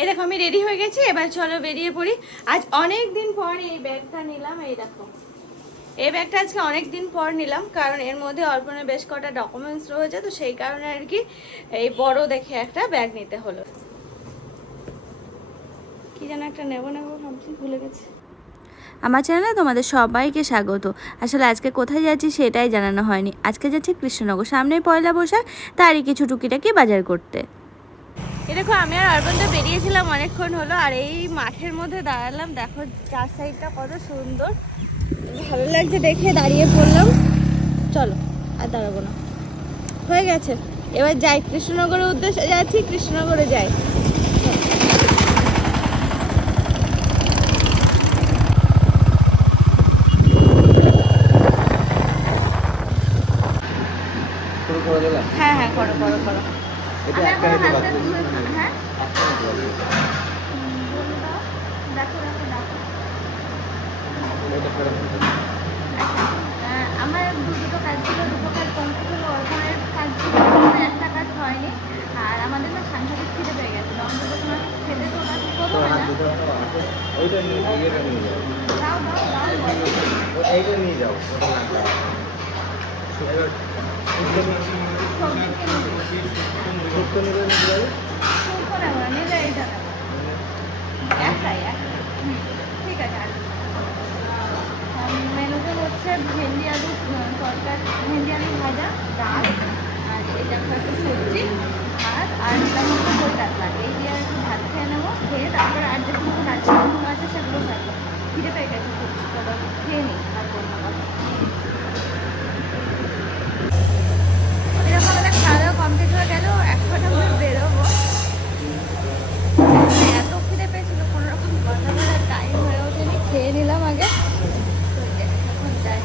এই দেখো আমি রেডি হয়ে গেছি, এবার চলো বেরিয়ে পড়ি। আজ অনেক দিন পর এই ব্যাগটা নিলাম। এই দেখো এই ব্যাগটা আজকে অনেক দিন পর নিলাম, কারণ এর মধ্যে অর্পণের বেশ কটা ডকুমেন্টস রয়েছে, তো সেই কারণে আর কি এই বড় দেখে একটা ব্যাগ নিতে হলো। কি যেন একটা নেবো নেবো ভাবছি, ভুলে গেছি। আমার চ্যানেলে তোমাদের সবাইকে স্বাগত। আসলে আজকে কোথায় যাচ্ছি সেটাই জানানো হয়নি। আজকে যাচ্ছি কৃষ্ণনগর, সামনেই পয়লা বৈশাখ, তারই কিছু টুকিটাকি বাজার করতে। এই দেখো আমি আর অর্পণ তো বেরিয়েছিলাম অনেকক্ষণ হলো, আর এই মাঠের মধ্যে দাঁড়ালাম। দেখো চার সাইডটা কত সুন্দর, ভালো লাগছে দেখে দাঁড়িয়ে পড়লাম। চলো আর দাঁড়াবো না, হয়ে গেছে। এবার যাই, কৃষ্ণনগরের উদ্দেশ্যে যাচ্ছি, কৃষ্ণনগরে যাই। হ্যাঁ হ্যাঁ করো করো করো। হ্যাঁ দেখো দেখো আমার দুটো কাজ ছিল, দুটো কাজ কমপ্লিট হলো। অর্পণের কাজ ছিল, একটা কাজ হয়নি। আর আমাদের না সাংঘাতিক খিদে পেয়ে গেছে, অন্তত তোমার খেতে তো কাজ করবো না। দাও দাও দাও, এইটা নিয়ে যাও। ঠিক আছে, মেনুতে হচ্ছে ভেন্ডি আলু তরকারি, ভেন্ডি আলু ভাজা, ডাল, আর এটা একটা সবজি, ভাত, আর এটা হচ্ছে দই কাতলা। এই দিয়ে একটু ভাত খেয়ে নেবো, খেয়ে তারপরে আর যে সমস্ত কাজগুলো আছে সেগুলো থাকবো। খিদে পেয়ে গেছে, খেয়ে নিই আর করবো না। এরকম আমাদের খাওয়া দাওয়া কমপ্লিট হয়ে গেল, এখন আমরা বেরোবো। এত খিদে পেয়েছিল, কোনো রকম কথা বলার টাইম হয়ে ওঠেনি, খেয়ে নিলাম আগে। এখন যাই,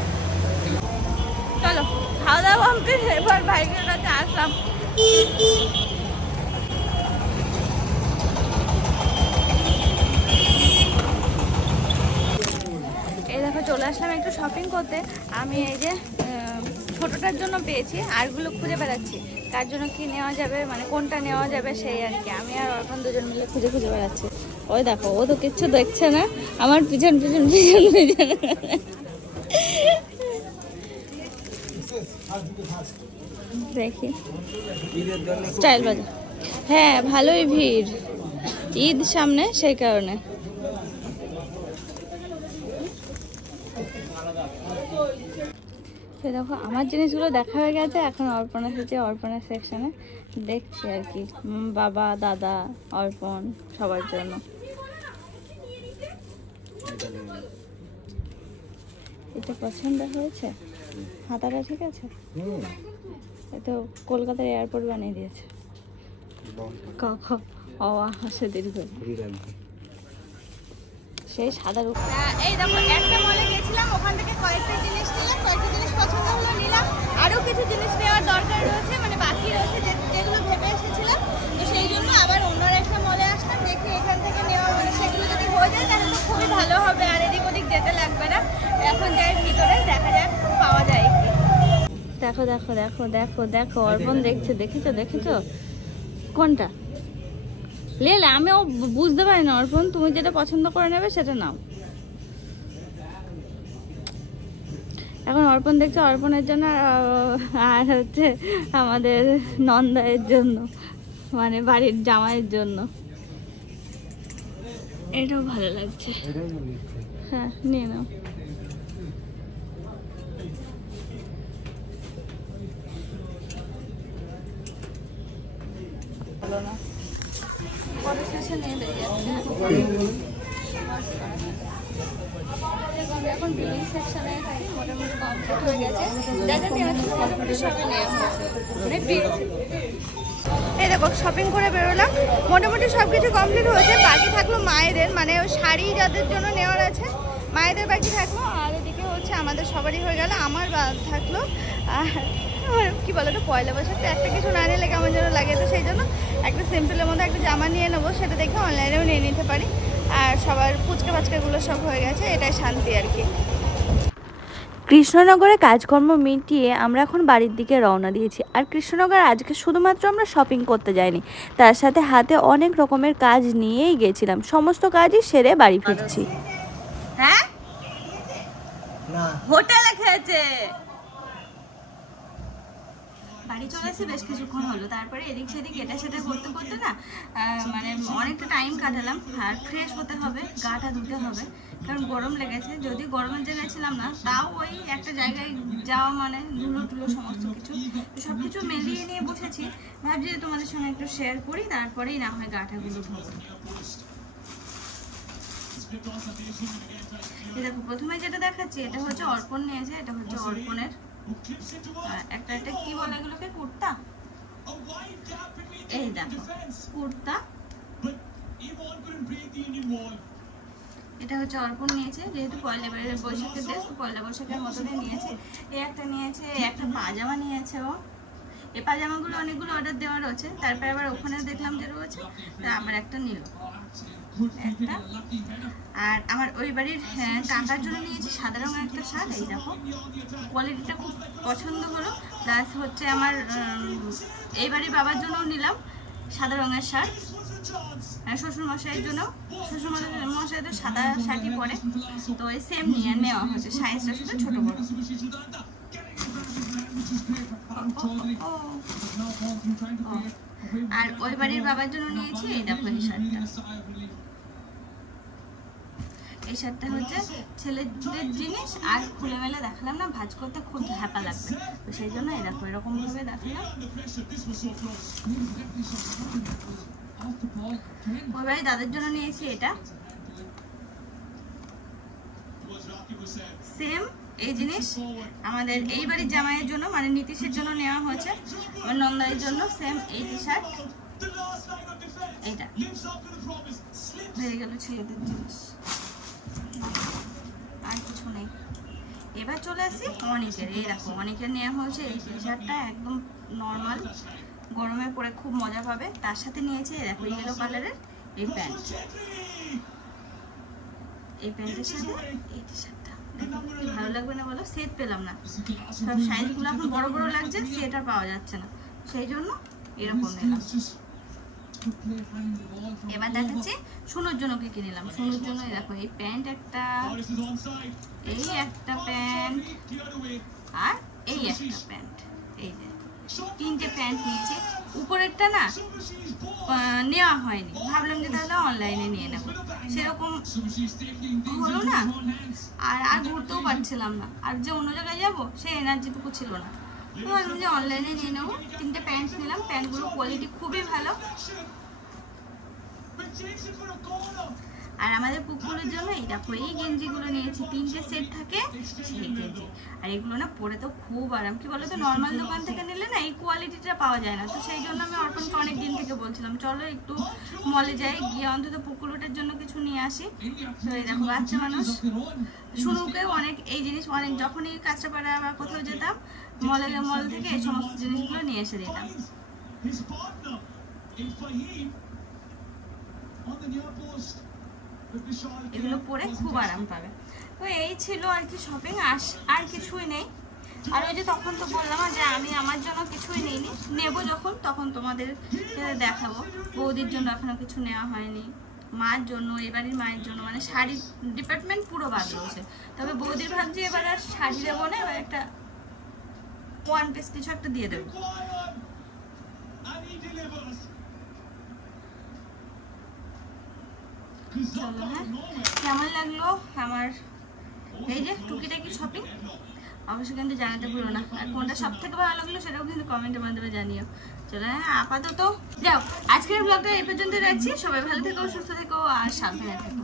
চলো খাওয়া দাওয়া কমপ্লিট। এবার বাইকের কাছে আসলাম। এই দেখো চলে আসলাম একটু শপিং করতে। আমি এই যে ছোটটার জন্য পেয়েছি, আরগুলো খুঁজে বেড়াচ্ছি কার জন্য কি নেওয়া যাবে, মানে কোনটা নেওয়া যাবে সেই আর কি। আমি আর অর্পণ দুজন মিলে খুঁজে খুঁজে বেড়াচ্ছি। ওই দেখো ও তো কিচ্ছু দেখছে না, আমার পিছন পিছন পিছন পিছন দেখি স্টাইল বাজার। হ্যাঁ ভালোই ভিড়, ঈদ সামনে, সেই কারণে। দেখো আমার জিনিসগুলো দেখা হয়ে গেছে, এখন অর্পণ এসেছে, অর্পণের সেকশনে দেখছি আর কি, বাবা দাদা অর্পণ সবার জন্য। এটা পছন্দ হয়েছে, হাতাটা ঠিক আছে। তো কলকাতার এয়ারপোর্ট বানিয়ে দিয়েছে। ক খ অ আ হ্রস্ব দীর্ঘ, সেই সাদা রূপ। এই দেখো একটা মলে গেছিলাম, ওখান থেকে কয়েকটা জিনিস নিলাম, কয়েকটা জিনিস পছন্দ হলো নিলাম। আরও কিছু জিনিস নেওয়ার দরকার রয়েছে, মানে বাকি রয়েছে যেগুলো ভেবে এসেছিলাম। তো সেই জন্য আবার অন্য একটা মলে আসলাম, দেখি এখান থেকে নেওয়া, মানে সেগুলো যদি হয়ে যায় তাহলে তো খুবই ভালো হবে, আর এদিক ওদিক যেতে লাগবে না। এখন যাই ভিতরে, দেখা যাক পাওয়া যায় কি। দেখো দেখো দেখো দেখো দেখো অর্পণ দেখছে, দেখেছো দেখেছো কোনটা লেলে? আমিও বুঝতে পারি না অর্পণ, তুমি যেটা পছন্দ করে নেবে সেটা নাও। এখন অর্পণ দেখছে অর্পণের জন্য, আর হচ্ছে আমাদের নন্দায়ের জন্য, মানে বাড়ির জামাইয়ের জন্য। এটাও ভালো লাগছে, হ্যাঁ নিয়ে নাও। ভালো না, পরে শেষে নিয়ে যাচ্ছে। এখন বিলিং সেকশনে থাকি, মোটামুটি কমপ্লিট হয়ে গেছে, যা যা নেওয়া ছিল মোটামুটি সবই নেওয়া হয়েছে, মানে পেয়েছি। এই দেখো শপিং করে বেরোলাম, মোটামুটি সব কিছু কমপ্লিট হয়েছে। বাকি থাকলো মায়েদের, মানে শাড়ি যাদের জন্য নেওয়ার আছে মায়েদের বাকি থাকলো, আর এদিকে হচ্ছে আমাদের সবারই হয়ে গেল, আমার থাকলো। আর কি বলো তো, পয়লা বৈশাখটা একটা কিছু না নিলে কেমন যেন লাগে, তো সেই জন্য একটা সিম্পলের মধ্যে একটা জামা নিয়ে নেবো, সেটা দেখে অনলাইনেও নিয়ে নিতে পারি। আর সবার ফুচকা ফাচকাগুলো সব হয়ে গেছে, এটাই শান্তি আর কি। কৃষ্ণনগরে কাজকর্ম মিটিয়ে আমরা এখন বাড়ির দিকে রওনা দিয়েছি। আর কৃষ্ণনগর আজকে শুধুমাত্র আমরা শপিং করতে যাইনি, তার সাথে হাতে অনেক রকমের কাজ নিয়েই গেছিলাম। সমস্ত কাজই সেরে বাড়ি ফিরছি। হ্যাঁ, হোটেলে খেয়েছে। বাড়ি চলে এসে বেশ কিছুক্ষণ হলো, তারপরে এদিক সেদিক এটা সেটা করতে করতে না মানে অনেকটা টাইম কাটালাম। আর ফ্রেশ হতে হবে, গাটা ধুতে হবে, কারণ গরম লেগেছে। যদি গরমের জায়গায় ছিলাম না, তাও ওই একটা জায়গায় যাওয়া মানে ধুলো টুলো সমস্ত কিছু, সব কিছু মিলিয়ে নিয়ে বসেছি। ভাবছি যে তোমাদের সঙ্গে একটু শেয়ার করি, তারপরেই না হয় গাটাগুলো ধোবো। দেখো, প্রথমে যেটা দেখাচ্ছি এটা হচ্ছে অর্পণ নিয়েছে। এটা হচ্ছে অর্পণের একটা কি বলে এগুলোকে, কুর্তা। এই দেখো কুর্তা, এটা হচ্ছে অর্পণ নিয়েছে। যেহেতু পয়লা বৈশাখের ড্রেস, পয়লা বৈশাখের মতনই নিয়েছে। এই একটা নিয়েছে, একটা পাজামা নিয়েছে ও। এই পাজামাগুলো অনেকগুলো অর্ডার দেওয়া রয়েছে, তারপরে আবার ওখানে দেখলাম যে রয়েছে, আবার একটা নিল একটা। আর আমার ওই বাড়ির কাকার জন্য নিয়েছি সাদা রঙের একটা শার্ট। এই দেখো, কোয়ালিটিটা খুব পছন্দ হলো। প্লাস হচ্ছে আমার এই বাড়ির বাবার জন্যও নিলাম সাদা রঙের শার্ট। শ্বশুরমশাইয়ের জন্য, শ্বশুরমশাই তো সাদা শার্টই পরে, তো ওই সেম নেওয়া হচ্ছে। সাইজটা শুধু ছোট বড়। আর ওই বাড়ির বাবার জন্য নিয়েছি এই দেখো এই শার্টটা। এই শার্টটা হচ্ছে ছেলেদের জিনিস, আর খুলে মেলে দেখালাম না, ভাঁজ করতে খুব হ্যাপা লাগবে, তো সেই জন্য এই দেখো এরকম ভাবে দেখালাম। ওই বাড়ি দাদার জন্য নিয়েছি এটা, সেম এই জিনিস আমাদের এই বাড়ির জামাইয়ের জন্য, মানে নীতিশের জন্য নেওয়া হয়েছে। আমার নন্দাইয়ের জন্য সেম এই টি শার্ট। এইটা হয়ে গেল ছেলেদের জিনিস, আর কিছু নেই। এবার চলে আসি অনেকের। এই দেখো অনেকের নেওয়া হয়েছে এই টি শার্টটা, একদম নর্মাল, গরমে পরে খুব মজা পাবে। তার সাথে নিয়েছি এই দেখো ইয়েলো কালারের এই প্যান্ট। এই প্যান্টের সাথে এই টি শার্টটা ভালো লাগবে না বলো? সেট পেলাম না, সব সাইজগুলো এখন বড় বড় লাগছে, সেট আর পাওয়া যাচ্ছে না, সেই জন্য এরকম নিলাম। এবার দেখাচ্ছি সোনুর জন্য কি কিনলাম। সোনুর জন্য দেখো এই প্যান্ট একটা, এই একটা প্যান্ট, আর এই একটা প্যান্ট। এই যে তিনটে প্যান্ট নিয়েছি। উপরেরটা না নেওয়া হয়নি, ভাবলাম যে তাহলে অনলাইনে নিয়ে নেবো, সেরকম হলো না। আর ঘুরতেও পারছিলাম না, আর যে অন্য জায়গায় যাবো সেই এনার্জিটুকু ছিল না, তো ভাবলাম যে অনলাইনে নিয়ে নেবো। তিনটে প্যান্ট নিলাম, প্যান্টগুলো কোয়ালিটি খুবই ভালো। আর আমাদের পুকুরের জন্য এই দেখো এই গেঞ্জিগুলো নিয়েছি, তিনটে সেট থাকে সেই গেঞ্জি। আর এগুলো না পরে তো খুব আরাম, কি বলো তো, নর্মাল দোকান থেকে নিলে না এই কোয়ালিটিটা পাওয়া যায় না। তো সেই জন্য আমি অর্পণকে অনেক দিন থেকে বলছিলাম চলো একটু মলে যাই, গিয়ে অন্তত পুকুরটার জন্য কিছু নিয়ে আসি। তো এই দেখো বাচ্চা মানুষ, শুনুকেও অনেক এই জিনিস, অনেক যখনই কাঁচরাপাড়া বা কোথাও যেতাম মল থেকে এই সমস্ত জিনিসগুলো নিয়ে এসে দিতাম। এগুলো পরে খুব আরাম পাবে। তো এই ছিল আর কি শপিং, আর কিছুই নেই। আর ওই যে তখন তো বললাম যে আমি আমার জন্য কিছুই নিইনি, নেবো যখন তখন তোমাদের দেখাবো। বৌদির জন্য এখনো কিছু নেওয়া হয়নি, মার জন্য, এবারের মায়ের জন্য, মানে শাড়ি ডিপার্টমেন্ট পুরো বাদ রয়েছে। তবে বৌদির ভাবছি এবার আর শাড়ি দেবো না, এবার একটা ওয়ান পিস কিছু একটা দিয়ে দেবো। চলো, হ্যাঁ কেমন লাগলো আমার এই যে টুকিটাকি শপিং অবশ্যই কিন্তু জানাতে ভুলো না। আর কোনটা সব থেকে ভালো লাগলো সেটাও কিন্তু কমেন্টের মাধ্যমে জানিও। চলো, হ্যাঁ আপাতত যাও, আজকের ব্লগটা এই পর্যন্ত রাখছি। সবাই ভালো থেকো, সুস্থ থেকো, আর সাবধানে থেকো।